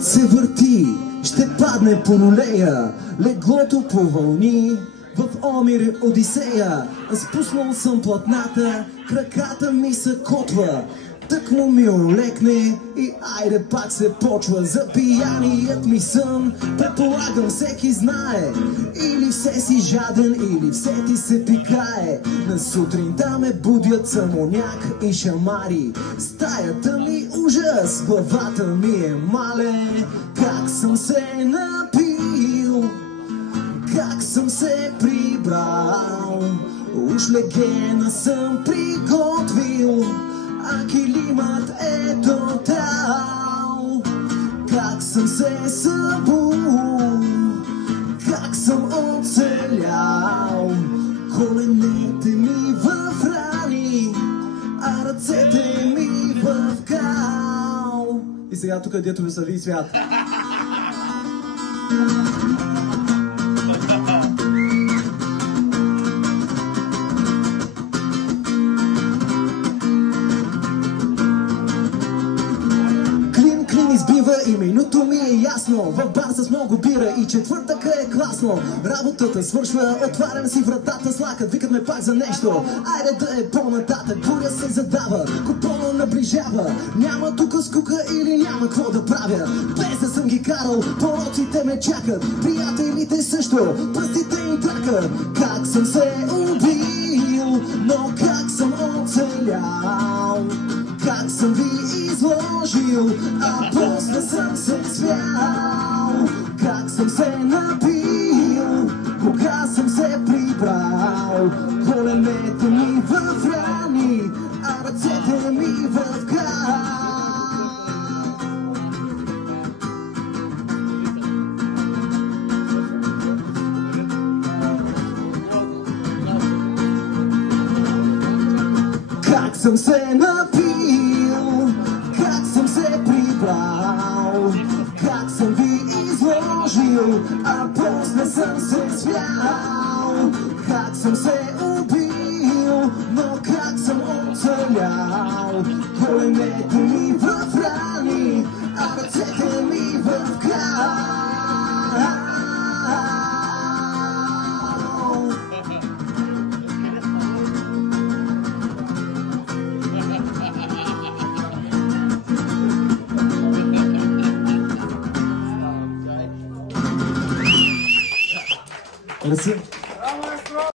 Светът се върти, ще падне по нулея, леглото по вълни, в Омир Одисея. Спуснал съм платната, краката ми са котва, тъкмо ми олекне и айде пак се почва. За пияният ми сън, предполагам всеки знае, или все си жаден, или все ти се пикае. На сутринта ме будят самоняк и шамари, стаята ми ужас, главата ми е мале. Как съм се напил, как съм се прибрал, уж легена съм приготвил, а килимът е тотал. Как съм се събул, как съм оцелял, коленете ми в рани, а ръцете ми в кал. И сега тук дето ви съви свят. Избива и менюто ми е ясно, в бар с много бира и четвъртъка е класно. Работата свършва, отварям си вратата, слакат, викат ме пак за нещо. Айде да е по-нататък, буря се задава, купона наближава. Няма тук скука или няма какво да правя. Без да съм ги карал, пороците ме чакат, приятелите също, пръстите им тракат. Как съм се убил, но как съм оцелял, как съм ви изложил, а после съм се свял. Как съм се напил, кога съм се прибрал, коленете ми в рани, а ръцете ми в кал. Как съм се напил, как съм се прибрал, как съм ви изложил, а после съм се свял. Как съм се убил, но как съм оцелял, коленете ми в рани, а ръцете ми в кал. Merci.